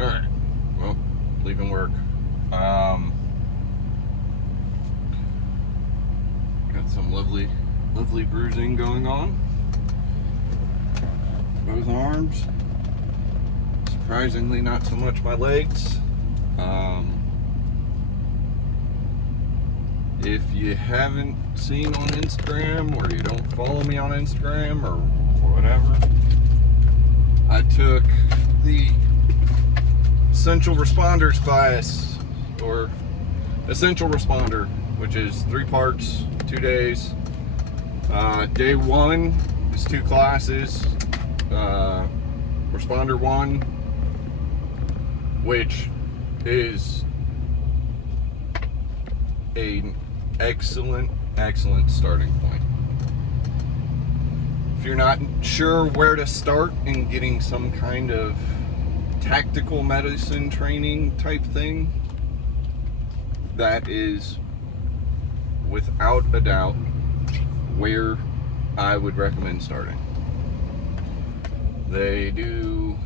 Alright, well, leaving work. Got some lovely bruising going on. Both arms. Surprisingly, not so much my legs. If you haven't seen on Instagram, or you don't follow me on Instagram, or whatever, I took the Essential Responders class, or Essential Responder, which is 3 parts, 2 days. Day 1 is 2 classes. Responder 1, which is an excellent starting point. If you're not sure where to start in getting some kind of tactical medicine training type thing, that is without a doubt where I would recommend starting. They do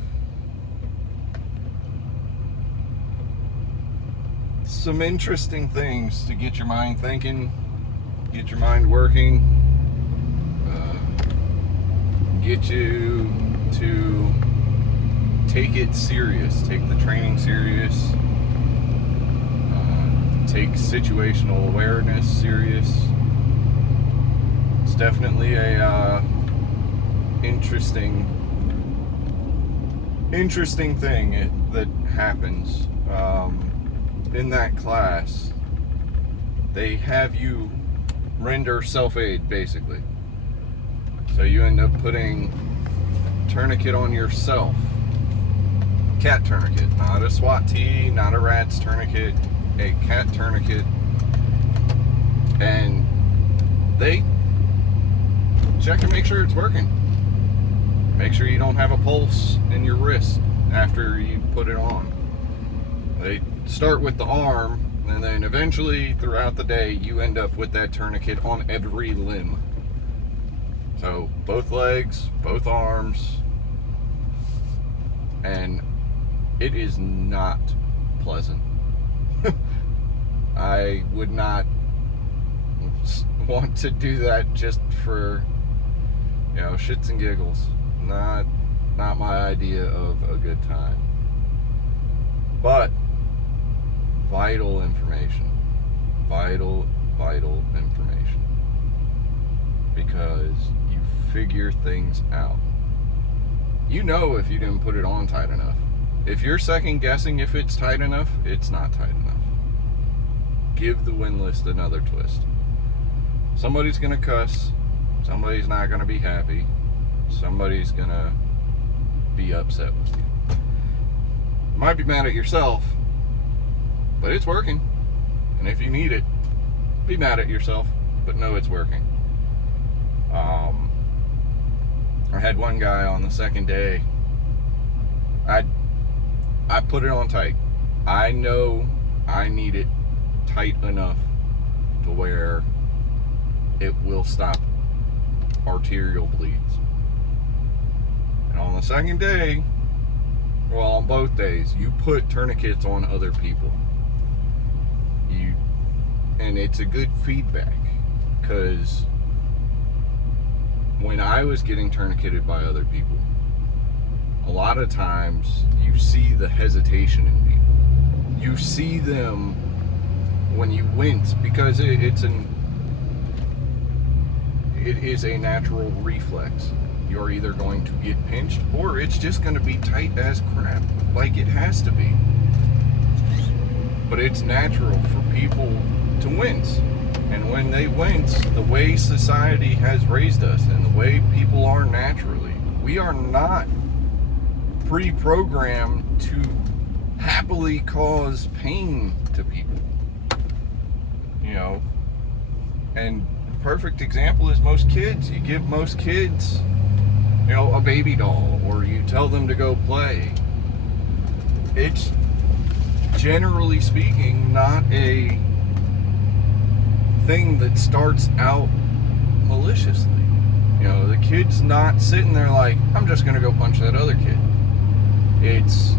some interesting things to get your mind thinking, get your mind working, get you to take it serious, take the training serious, take situational awareness serious. It's definitely a interesting thing that happens in that class. They have you render self-aid, basically. So you end up putting tourniquet on yourself. Cat tourniquet, not a SWAT tee, not a rat's tourniquet, a cat tourniquet. And they check and make sure it's working. Make sure you don't have a pulse in your wrist after you put it on. They start with the arm, and then eventually throughout the day you end up with that tourniquet on every limb. So both legs, both arms, and it is not pleasant. I would not want to do that just for, shits and giggles. Not my idea of a good time. But vital information. Vital information. Because you figure things out. You know if you didn't put it on tight enough. If you're second guessing if it's tight enough, it's not tight enough. Give the windlass another twist. Somebody's gonna cuss. Somebody's not gonna be happy. Somebody's gonna be upset with you. You might be mad at yourself, but it's working. And if you need it, be mad at yourself, but know it's working. I had one guy on the second day. I put it on tight. I know I need it tight enough to where it will stop arterial bleeds. And on the second day, well, on both days, you put tourniquets on other people. And it's a good feedback, because when I was getting tourniqueted by other people, a lot of times you see the hesitation in people. You see them when you wince, because it is a natural reflex. You're either going to get pinched, or it's just going to be tight as crap, like it has to be. But it's natural for people to wince. And when they wince, the way society has raised us and the way people are naturally, we are not pre-programmed to happily cause pain to people. And perfect example is most kids. You give most kids, a baby doll, or you tell them to go play. It's, generally speaking, not a thing that starts out maliciously. The kid's not sitting there like, I'm just gonna go punch that other kid. It's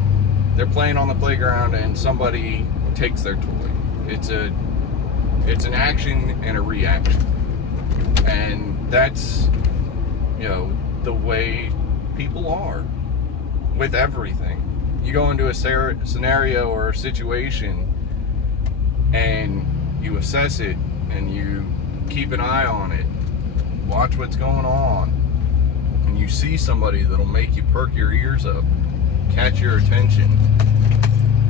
they're playing on the playground and somebody takes their toy. It's an action and a reaction. And that's, the way people are with everything. You go into a scenario or a situation and you assess it and you keep an eye on it, watch what's going on, and you see somebody that'll make you perk your ears up, catch your attention,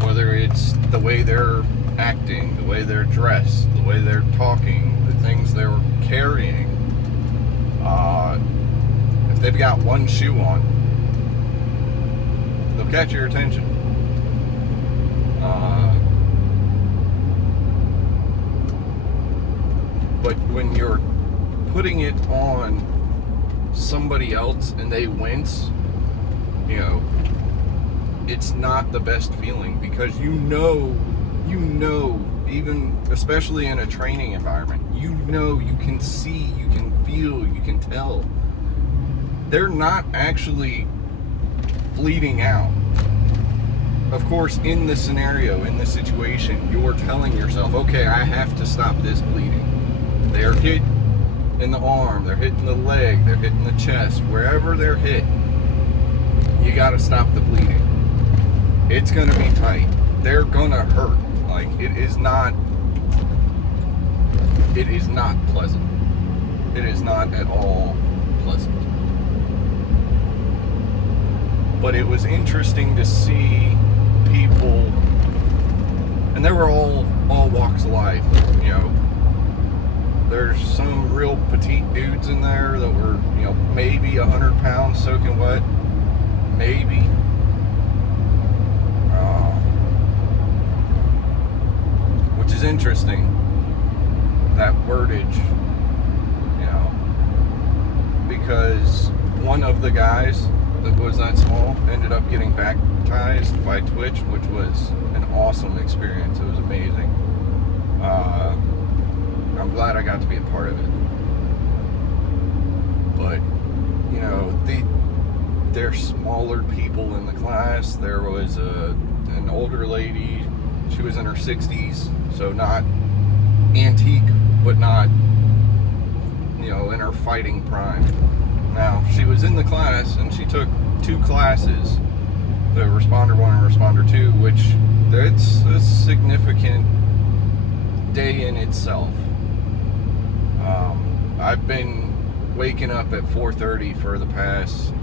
whether it's the way they're acting, the way they're dressed, the way they're talking, the things they're carrying. If they've got one shoe on, they'll catch your attention. But when you're putting it on somebody else and they wince, it's not the best feeling, because even especially in a training environment, you can see, you can feel, you can tell they're not actually bleeding out. Of course, in this scenario, in this situation, you're telling yourself, okay, I have to stop this bleeding. They're hit in the arm, they're hitting the leg, they're hitting the chest, wherever they're hit, you gotta stop the bleeding. It's gonna be tight. They're gonna hurt. Like, it is not pleasant. It is not at all pleasant. But it was interesting to see people, and they were all walks of life, There's some real petite dudes in there that were, maybe 100 pounds soaking wet. Maybe. Which is interesting, that wordage, because one of the guys that was that small ended up getting baptized by Twitch, which was an awesome experience. It was amazing. I'm glad I got to be a part of it. But, there's smaller people in the class. There was an older lady. She was in her 60s, so not antique, but not, in her fighting prime. Now, she was in the class, and she took 2 classes, the Responder 1 and Responder 2, which, that's a significant day in itself. I've been waking up at 4:30 for the past,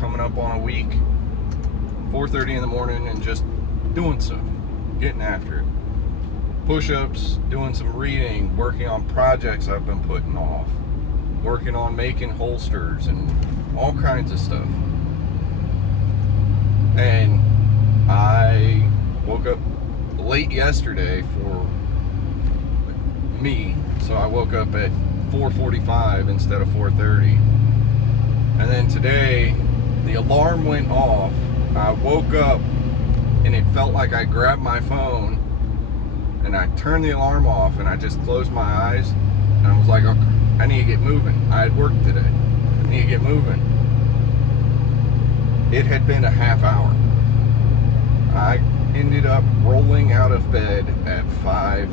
coming up on a week, 4:30 in the morning, and just doing stuff, getting after it. Push-ups, doing some reading, working on projects I've been putting off, working on making holsters and all kinds of stuff. And I woke up late yesterday for me, so I woke up at 4:45 instead of 4:30. And then today, the alarm went off. I woke up and it felt like I grabbed my phone and I turned the alarm off, and I just closed my eyes and I was like, okay, I need to get moving. I had work today. I need to get moving. It had been a half hour. I ended up rolling out of bed at 5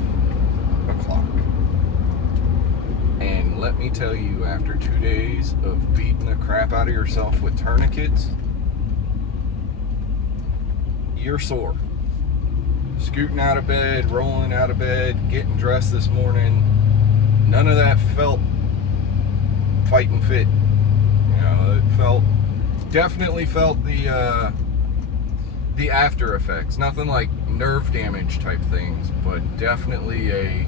o'clock. And let me tell you, after 2 days of beating the crap out of yourself with tourniquets, you're sore. Scooting out of bed, rolling out of bed, getting dressed this morning, none of that felt fighting fit. It definitely felt the after effects. Nothing like nerve damage type things, but definitely a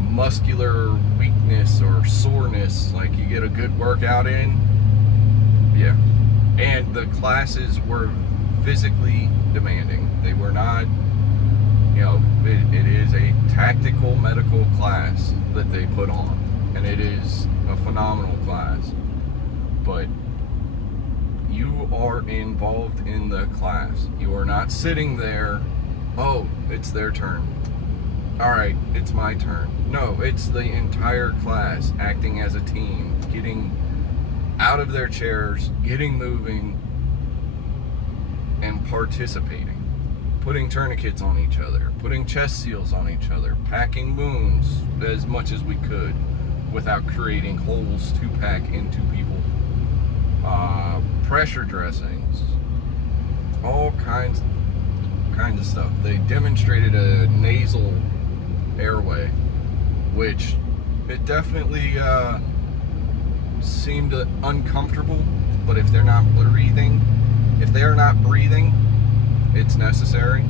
muscular weakness or soreness, like you get a good workout in. Yeah. And the classes were physically demanding. They were not, it is a tactical medical class that they put on, and it is a phenomenal class. But you are involved in the class. You are not sitting there, oh, it's their turn. All right, it's my turn. No, it's the entire class acting as a team, getting out of their chairs, getting moving, and participating. Putting tourniquets on each other, putting chest seals on each other, packing wounds as much as we could without creating holes to pack into people. Pressure dressings, all kinds of stuff. They demonstrated a nasal airway, which it definitely seemed uncomfortable, but if they're not breathing, it's necessary.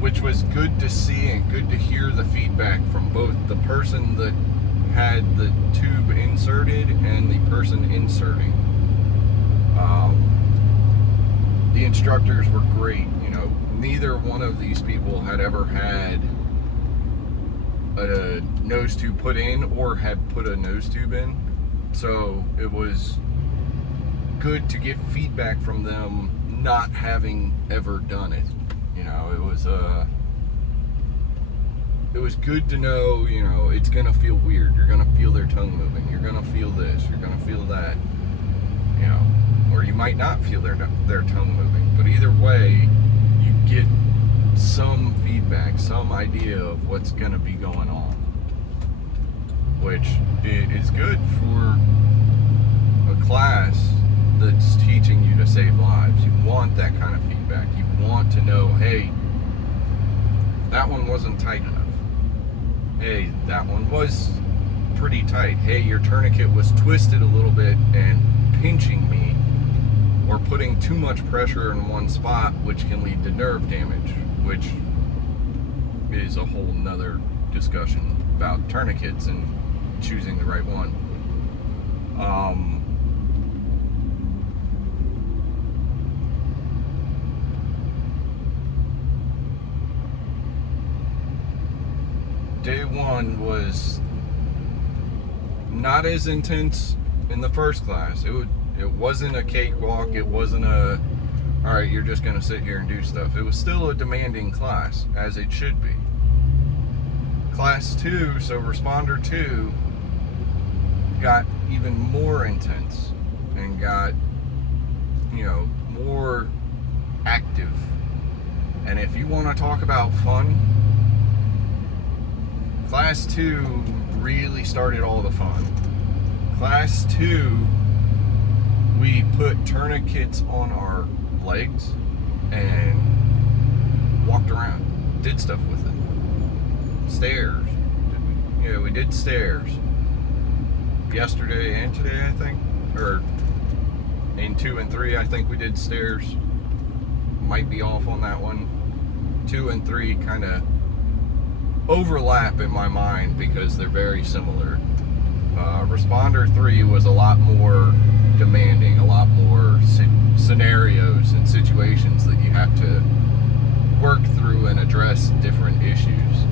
Which was good to see and good to hear the feedback from both the person that had the tube inserted and the person inserting. The instructors were great. Neither one of these people had ever had a nose tube put in or had put a nose tube in, so it was good to get feedback from them not having ever done it. It was good to know, it's gonna feel weird. You're gonna feel their tongue moving. You're gonna feel this. You're gonna feel that. Or you might not feel their tongue moving. But either way, you get some feedback, some idea of what's gonna be going on, which is good for a class that's teaching you to save lives. You want that kind of feedback. You want to know, hey, that one wasn't tight enough. Hey, that one was pretty tight. Hey, your tourniquet was twisted a little bit and pinching me, or putting too much pressure in one spot, which can lead to nerve damage, which is a whole nother discussion about tourniquets and choosing the right one. Day one was not as intense in the first class. It wasn't a cakewalk. It wasn't all right, you're just going to sit here and do stuff. It was still a demanding class, as it should be. Class 2, so Responder 2, got even more intense and got, more active. And if you want to talk about fun, Class 2 really started all the fun. Class 2, we put tourniquets on our legs and walked around, did stuff with it. Stairs. We did stairs. Yesterday and today, I think. Or in 2 and 3, I think we did stairs. Might be off on that one. 2 and 3 kind of overlap in my mind because they're very similar. Responder 3 was a lot more demanding, a lot more scenarios and situations that you have to work through and address different issues.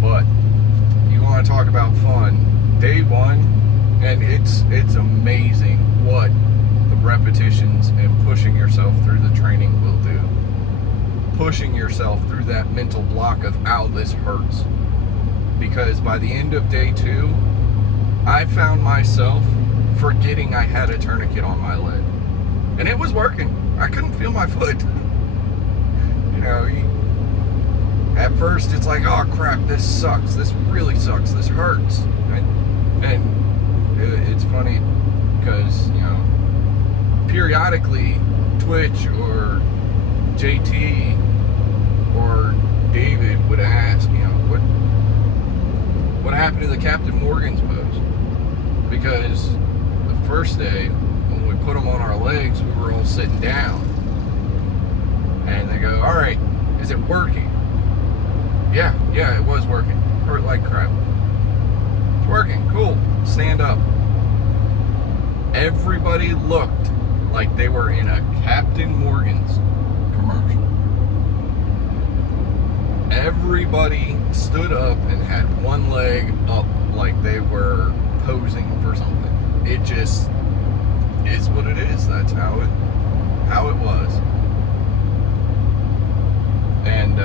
But you want to talk about fun, day one, and it's amazing what the repetitions and pushing yourself through the training will do. Pushing yourself through that mental block of, ow, this hurts. Because by the end of day 2, I found myself forgetting I had a tourniquet on my leg. And it was working. I couldn't feel my foot. At first it's like, oh crap, this sucks. This really sucks. This hurts. And it's funny because, periodically Twitch or JT or David would ask, what happened to the Captain Morgan's pose? Because the first day, when we put them on our legs, we were all sitting down. And they go, all right, is it working? Yeah, it was working. Hurt like crap. It's working, cool. Stand up. Everybody looked like they were in a Captain Morgan's commercial. Everybody stood up and had one leg up like they were posing for something. It just is what it is. That's how it was. And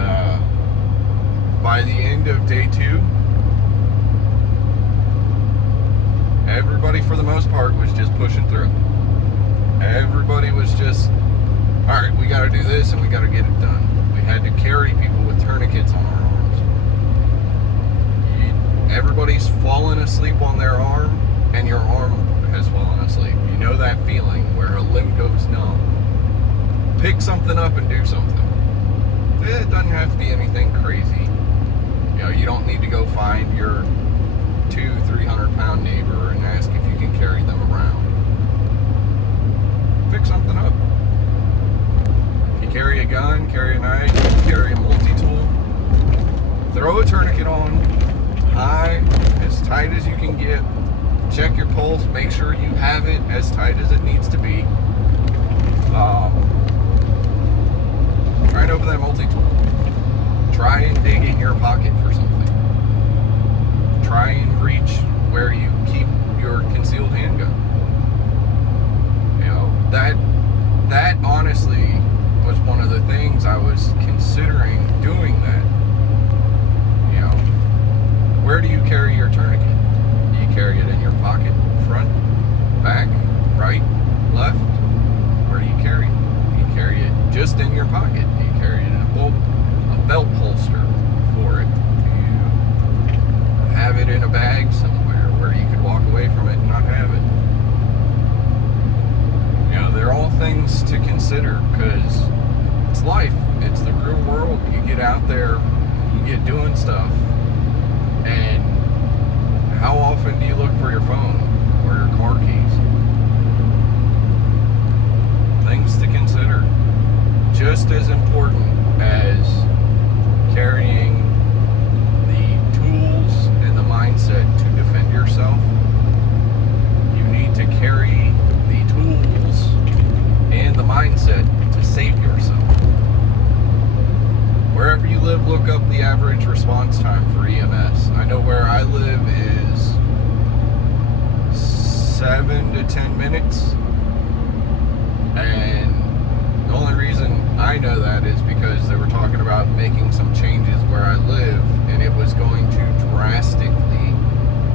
by the end of day 2, for the most part, was just pushing through. Everybody was just, all right, we got to do this and we got to get it done. We had to carry people with tourniquets on our arms. Everybody's fallen asleep on their arm, and your arm has fallen asleep. You know that feeling where a limb goes numb. Pick something up and do something. It doesn't have to be anything crazy. You know, you don't need to go find your 200-300 pound neighbor and ask if you can carry them around. Pick something up. If you carry a gun, carry a knife, carry a multi-tool, throw a tourniquet on, high, as tight as you can get. Check your pulse, make sure you have it as tight as it needs to be. Try and open that multi-tool. Try and dig in your pocket for something. Try and reach where you keep your concealed handgun. You know, that honestly was one of the things I was considering doing that. You know, where do you carry your tourniquet? Do you carry it in your pocket, front, back, right, left? Where do you carry it? Do you carry it just in your pocket? Do you carry it in a belt holster for it? Do you have it in a bag somewhere where you could walk away from it and not have it? You know, they're all things to consider, because it's life. It's the real world. You get out there, you get doing stuff, and how often do you look for your phone or your car keys? Things to consider. Just as important as carrying the tools and the mindset to defend yourself, you need to carry the tools and the mindset to save yourself. Wherever you live, look up the average response time for EMS. I know where I live is 7 to 10 minutes, and the only reason I know that is because they were talking about making some changes where I live, and it was going to drastically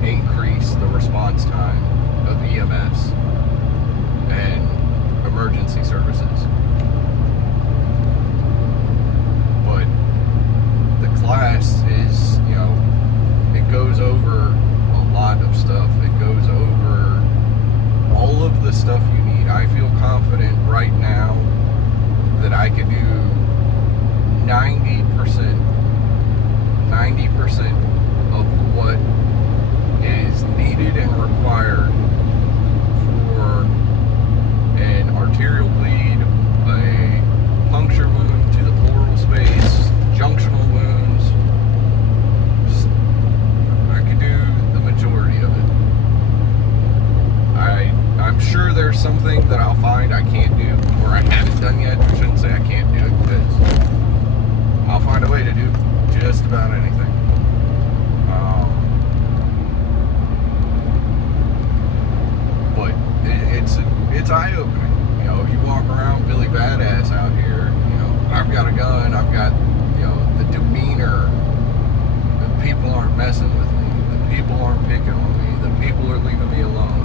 increase the response time of EMS and emergency services. But the class is, you know, it goes over a lot of stuff. It goes over all of the stuff you need. I feel confident right now that I could do 90% of what is needed and required for an arterial bleed, a puncture wound to the pleural space, junctional wounds. I could do the majority of it. I'm sure there's something that I'll find I can't do, or I haven't done yet. I shouldn't say I can't do it, because I'll find a way to do just about anything. But it's eye-opening. You know, you walk around Billy Badass out here. You know, I've got a gun. I've got, you know, the demeanor. The people aren't messing with me. The people aren't picking on me. The people are leaving me alone.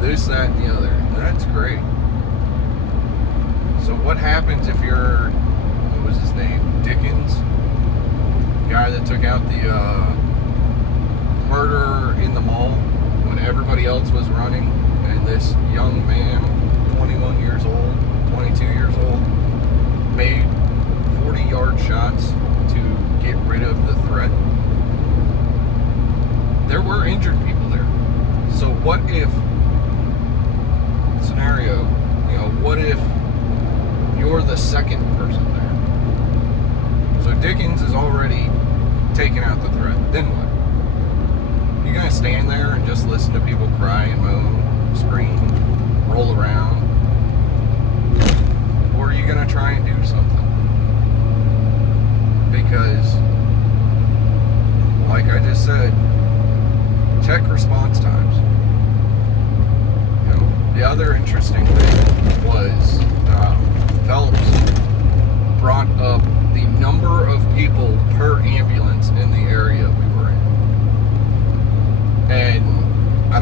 This, that, and the other. That's great. So what happens if you're, what was his name, Dickens? The guy that took out the murderer in the mall when everybody else was running, and this young man, 21 years old, 22 years old, made 40-yard shots to get rid of the threat. There were injured people there. So what if, scenario, you know, what if you're the second person there? So Dickens is already taking out the threat. Then what? You gonna stand there and just listen to people cry and moan, scream, roll around? Or are you gonna try and do something? Because, like I just said, check response times. The other interesting thing was Phelps brought up the number of people per ambulance in the area we were in. And I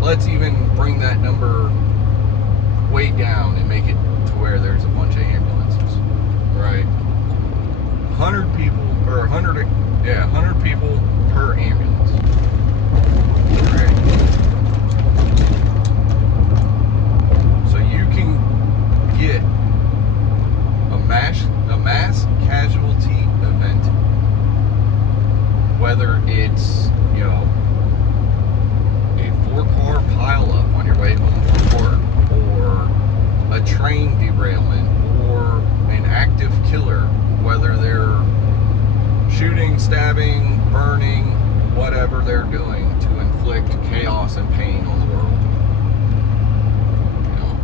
let's even bring that number way down and make it to where there's a bunch of ambulances, right? 100 people, or 100 people per ambulance. Right? So you can get a mass casualty event, whether it's, you know, a 4-car pileup on your way home from work, or a train derailment, or an active killer, whether they're shooting, stabbing, burning, whatever they're doing to inflict chaos and pain on the world. You know,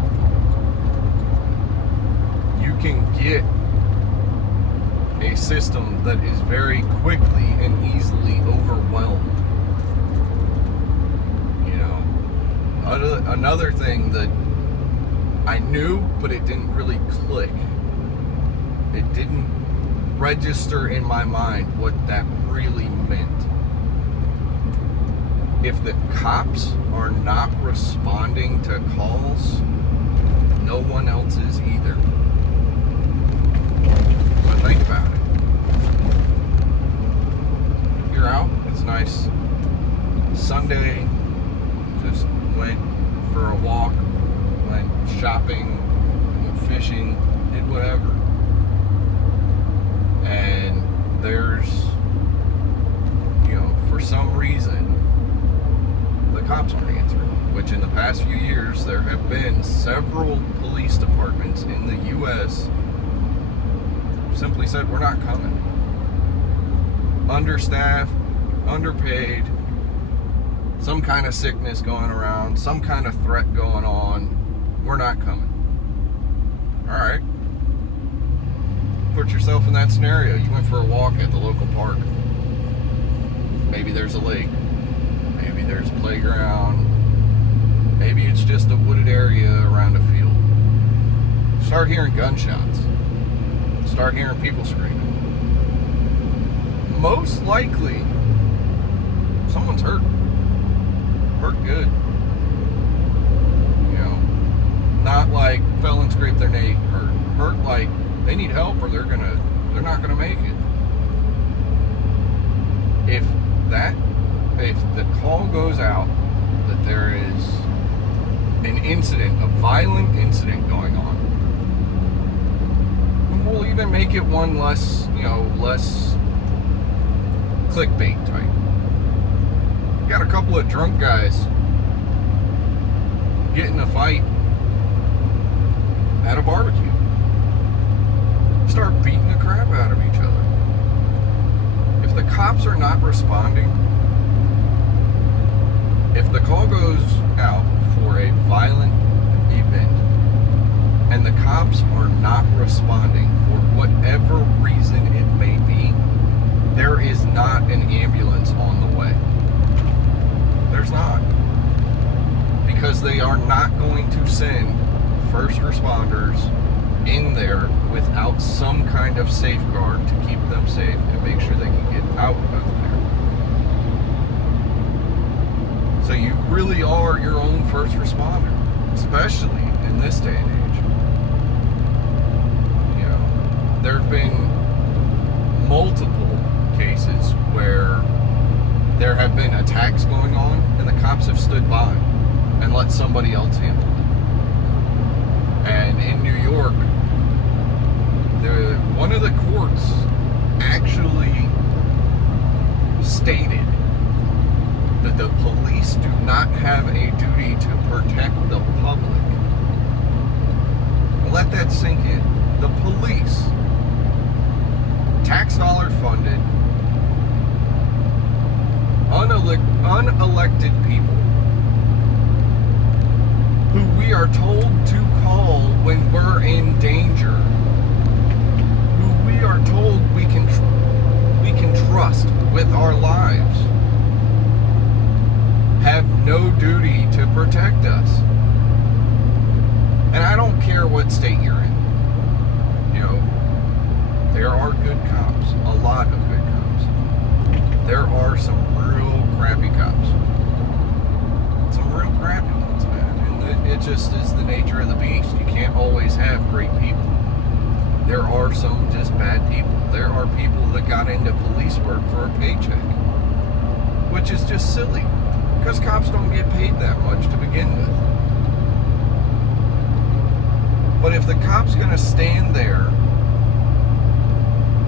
you can get a system that is very quickly and easily overwhelmed. You know, another thing that I knew, but it didn't really click. It didn't register in my mind what that really meant. If the cops are not responding to calls, no one else is either. So think about it. You're out, it's nice. Sunday, just went for a walk, went shopping, went fishing, did whatever. And there's, you know, for some reason, the cops aren't answering. Which in the past few years, there have been several police departments in the U.S. simply said, we're not coming. Understaffed, underpaid, some kind of sickness going around, some kind of threat going on, we're not coming. All right. Put yourself in that scenario. You went for a walk at the local park. Maybe there's a lake. Maybe there's a playground. Maybe it's just a wooded area around a field. Start hearing gunshots. Start hearing people screaming. Most likely, someone's hurt. Hurt good. You know, not like fell and scraped their knee. Hurt like they need help, or they're not gonna make it. If the call goes out that there is an incident, a violent incident going on, and we'll even make it one less, you know, less clickbait type. Got a couple of drunk guys getting a fight at a barbecue. Start beating the crap out of each other. If the cops are not responding, if the call goes out for a violent event and the cops are not responding for whatever reason it may be, there is not an ambulance on the way. There's not. Because they are not going to send first responders in there without some kind of safeguard to keep them safe and make sure they can get out of there. So you really are your own first responder, especially in this day and age. You know, there have been multiple cases where there have been attacks going on and the cops have stood by and let somebody else handle it. And in New York, one of the courts actually stated that the police do not have a duty to protect the public. Let that sink in. The police, tax dollar funded, unelected people who we are told to call when we're in danger, who we are told we can trust with our lives, have no duty to protect us. And I don't care what state you're in. You know, there are good cops, a lot of good cops. There are some real crappy cops. just is the nature of the beast. You can't always have great people. There are some just bad people. There are people that got into police work for a paycheck, which is just silly, because cops don't get paid that much to begin with. But if the cop's gonna stand there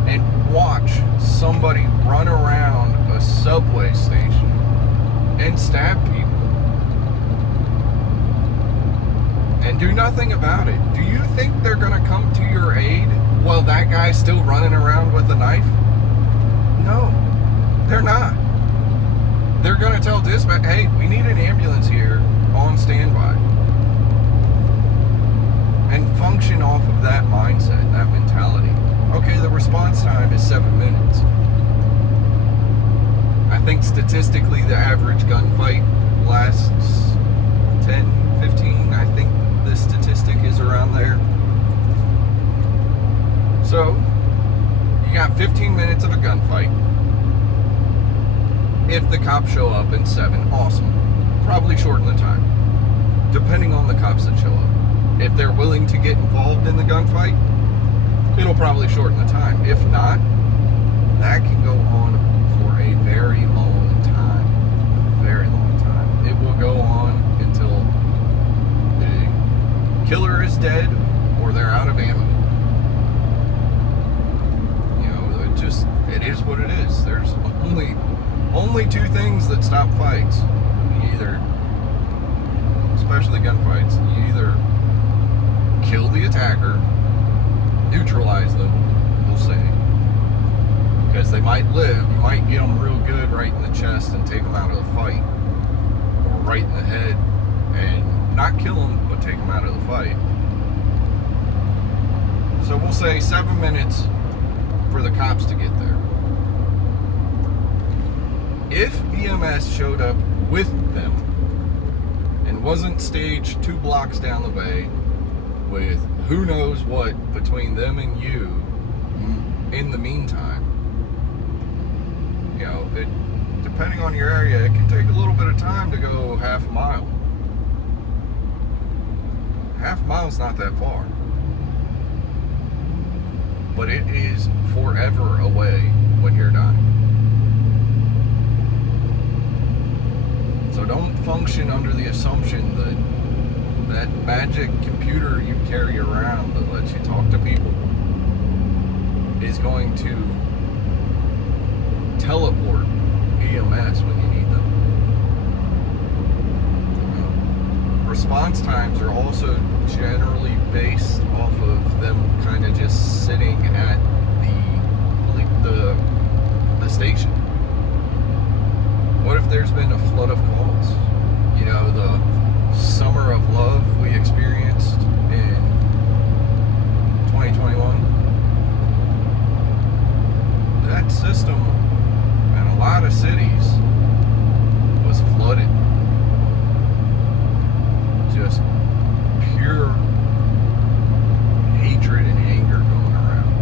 and watch somebody run around a subway station and stab people and do nothing about it, do you think they're gonna come to your aid while that guy's still running around with a knife? No, they're not. They're gonna tell dispatch, hey, we need an ambulance here on standby. And function off of that mindset, that mentality. Okay, the response time is 7 minutes. I think statistically the average gunfight lasts 10, 15. I think the statistic is around there. So, you got 15 minutes of a gunfight. If the cops show up in 7, awesome. Probably shorten the time, depending on the cops that show up. If they're willing to get involved in the gunfight, it'll probably shorten the time. If not, that can go on for a very long time. Very long time. It will go on until the killer is dead or they're out of ammo. You know, it is what it is. There's only two things that stop fights. Especially gunfights, you either kill the attacker, neutralize them, we'll say, because they might live, you might get them real good right in the chest and take them out of the fight, or right in the head and not kill them but take them out of the fight. So we'll say 7 minutes for the cops to get there. If EMS showed up with them and wasn't staged 2 blocks down the way with who knows what between them and you in the meantime, you know, depending on your area, it can take a little bit of time to go half a mile. Half a mile's not that far, but it is forever away when you're dying. So don't function under the assumption that that magic computer you carry around that lets you talk to people is going to teleport EMS when you need them. Response times are also generally based off of them kind of just sitting at the station. What if there's been a flood of calls? You know, the summer of love we experienced in 2021? That system in a lot of cities was flooded. Just pure hatred and anger going around.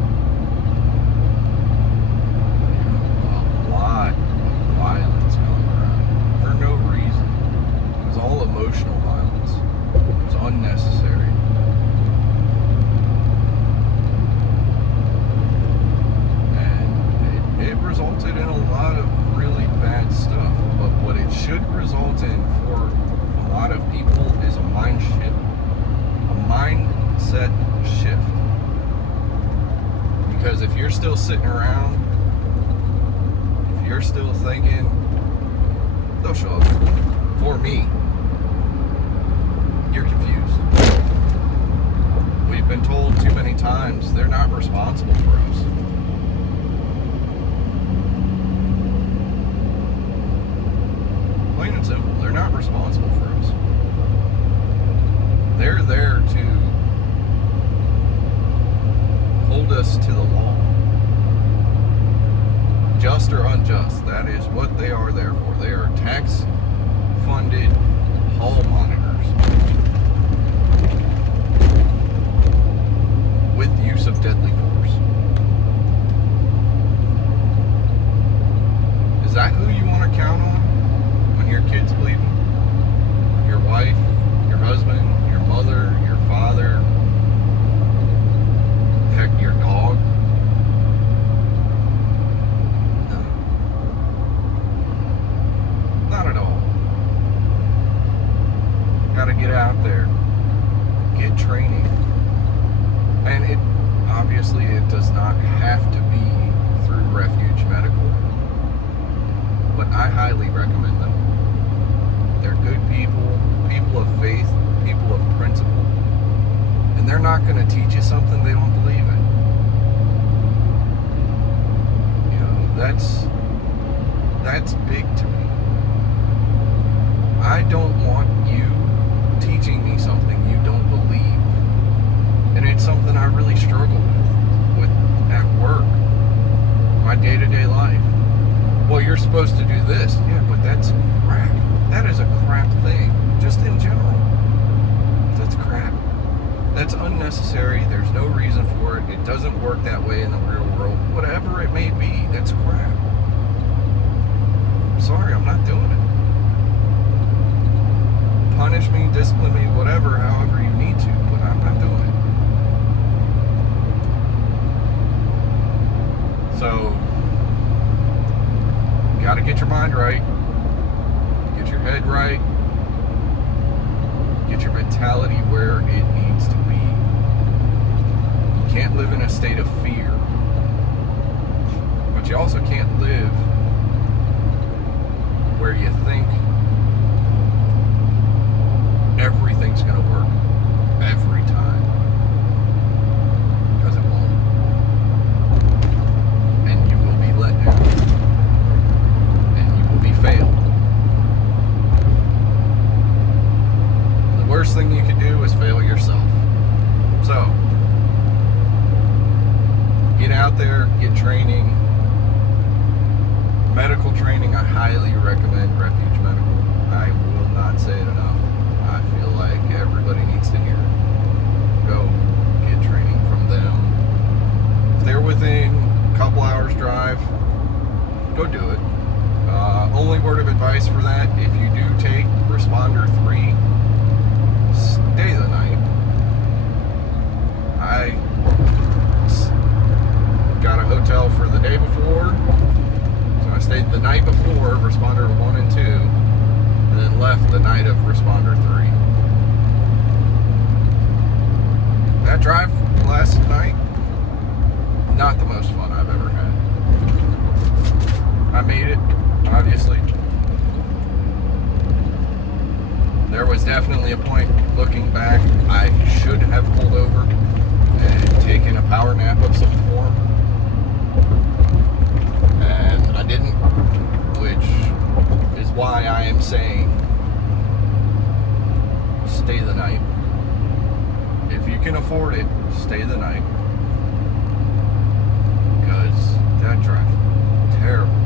A lot of violence going around for no reason. It was all emotional violence. It was unnecessary. And it resulted in a lot of really bad stuff. But what it should result in for a lot of people is a mindset shift. Because if you're still sitting around, if you're still thinking, they'll show up for me, you're confused. We've been told too many times they're not responsible for us. Plain and simple, they're not responsible for us. They're there to hold us to the law. Just or unjust, that is what they are there for. They are tax-funded hall monitors with use of deadly force. Is that who you want to count on when your kid's bleeding? Your wife, your husband, get out there, get training. And it obviously it does not have to be through Refuge Medical, but I highly recommend them. They're good people, people of faith, people of principle, and they're not going to teach you something they don't believe in. You know, that's big to me. I don't want you teaching me something you don't believe. And it's something I really struggle with at work, my day-to-day life. Well, you're supposed to do this. Yeah, but that's crap. That is a crap thing, just in general. That's crap. That's unnecessary. There's no reason for it. It doesn't work that way in the real world. Whatever it may be, that's crap. I'm sorry, I'm not doing it. Punish me, discipline me, whatever, however you need to, but I'm not doing it. So, you gotta get your mind right, get your head right, get your mentality where it needs to be. You can't live in a state of fear, but you also can't live where you think everything's going to work every time, because it won't, and you will be let down, and you will be failed. And the worst thing you can do is fail yourself. So get out there, get training, medical training. I highly recommend Refuge Medical. I will not say it enough. I feel like everybody needs to hear it. Go get training from them. If they're within a couple hours drive, go do it. Only word of advice for that, if you do take Responder 3, stay the night. I got a hotel for the day before, so I stayed the night before Responder 1 and 2, and then left the night of Responder 3. That drive last night, not the most fun I've ever had. I made it, obviously. There was definitely a point, looking back, I should have pulled over and taken a power nap of some form. And I didn't, which is why I am saying stay the night. If you can afford it, stay the night. Because that drive, terrible.